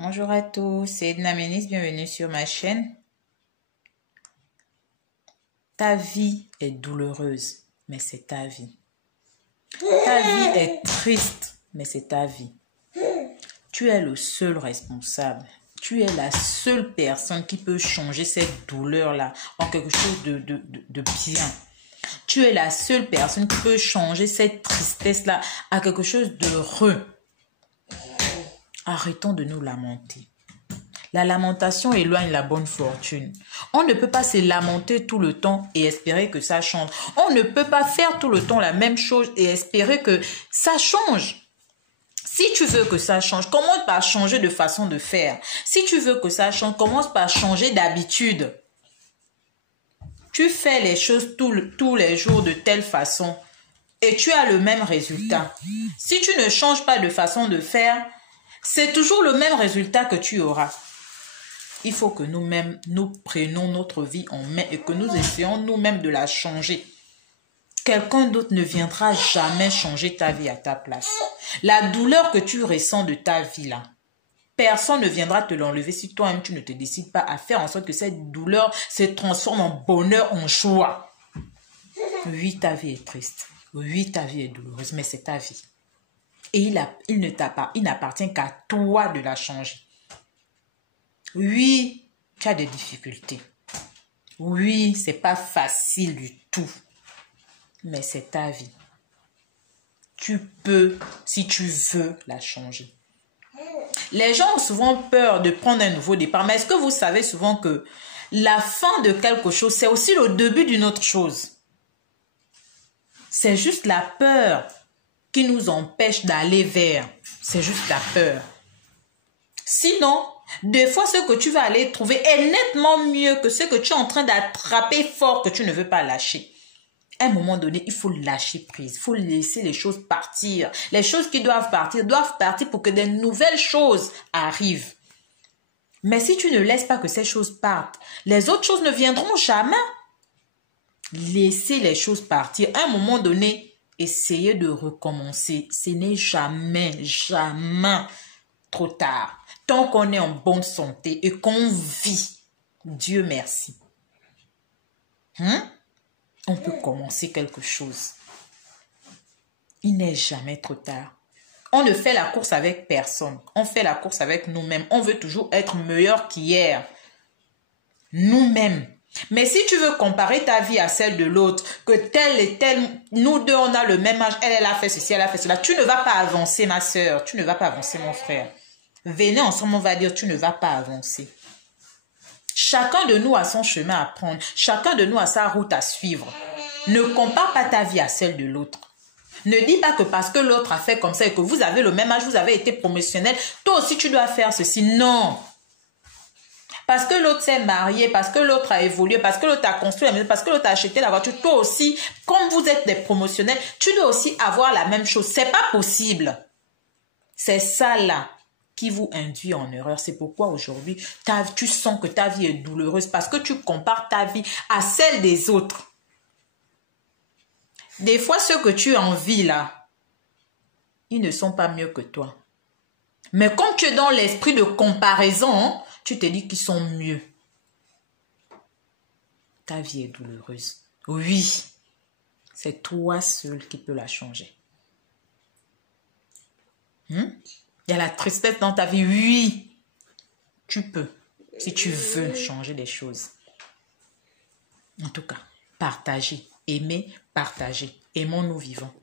Bonjour à tous, c'est Edna Ménis, bienvenue sur ma chaîne. Ta vie est douloureuse, mais c'est ta vie. Ta vie est triste, mais c'est ta vie. Tu es le seul responsable. Tu es la seule personne qui peut changer cette douleur-là en quelque chose de bien. Tu es la seule personne qui peut changer cette tristesse-là à quelque chose d'heureux. Arrêtons de nous lamenter. La lamentation éloigne la bonne fortune. On ne peut pas se lamenter tout le temps et espérer que ça change. On ne peut pas faire tout le temps la même chose et espérer que ça change. Si tu veux que ça change, commence par changer de façon de faire. Si tu veux que ça change, commence par changer d'habitude. Tu fais les choses tous les jours de telle façon et tu as le même résultat. Si tu ne changes pas de façon de faire, c'est toujours le même résultat que tu auras. Il faut que nous-mêmes, nous prenions notre vie en main et que nous essayons nous-mêmes de la changer. Quelqu'un d'autre ne viendra jamais changer ta vie à ta place. La douleur que tu ressens de ta vie là, personne ne viendra te l'enlever si toi-même tu ne te décides pas à faire en sorte que cette douleur se transforme en bonheur, en joie. Oui, ta vie est triste. Oui, ta vie est douloureuse, mais c'est ta vie. Et il n'appartient qu'à toi de la changer. Oui, tu as des difficultés. Oui, c'est pas facile du tout. Mais c'est ta vie. Tu peux, si tu veux, la changer. Les gens ont souvent peur de prendre un nouveau départ. Mais est-ce que vous savez souvent que la fin de quelque chose, c'est aussi le début d'une autre chose? C'est juste la peur qui nous empêche d'aller vers. C'est juste la peur. Sinon, des fois, ce que tu vas aller trouver est nettement mieux que ce que tu es en train d'attraper fort que tu ne veux pas lâcher. À un moment donné, il faut lâcher prise. Il faut laisser les choses partir. Les choses qui doivent partir pour que des nouvelles choses arrivent. Mais si tu ne laisses pas que ces choses partent, les autres choses ne viendront jamais. Laissez les choses partir. À un moment donné, essayez de recommencer. Ce n'est jamais trop tard. Tant qu'on est en bonne santé et qu'on vit, Dieu merci. On peut commencer quelque chose. Il n'est jamais trop tard. On ne fait la course avec personne. On fait la course avec nous-mêmes. On veut toujours être meilleur qu'hier. Nous-mêmes. Mais si tu veux comparer ta vie à celle de l'autre, que telle et telle, nous deux on a le même âge, elle a fait ceci, elle a fait cela, tu ne vas pas avancer ma soeur, tu ne vas pas avancer mon frère. Venez ensemble, on va dire tu ne vas pas avancer. Chacun de nous a son chemin à prendre, chacun de nous a sa route à suivre. Ne compare pas ta vie à celle de l'autre. Ne dis pas que parce que l'autre a fait comme ça et que vous avez le même âge, vous avez été promotionnel, toi aussi tu dois faire ceci. Non. Parce que l'autre s'est marié, parce que l'autre a évolué, parce que l'autre a construit la maison, parce que l'autre a acheté la voiture, toi aussi, comme vous êtes des promotionnels, tu dois aussi avoir la même chose. C'est pas possible. C'est ça là qui vous induit en erreur. C'est pourquoi aujourd'hui, tu sens que ta vie est douloureuse parce que tu compares ta vie à celle des autres. Des fois, ceux que tu envies là, ils ne sont pas mieux que toi. Mais comme tu es dans l'esprit de comparaison, tu te dis qu'ils sont mieux. Ta vie est douloureuse. Oui, c'est toi seul qui peux la changer. Il y a la tristesse dans ta vie. Oui, tu peux, si tu veux changer les choses. En tout cas, partagez, aimez, partagez. Aimons-nous vivants.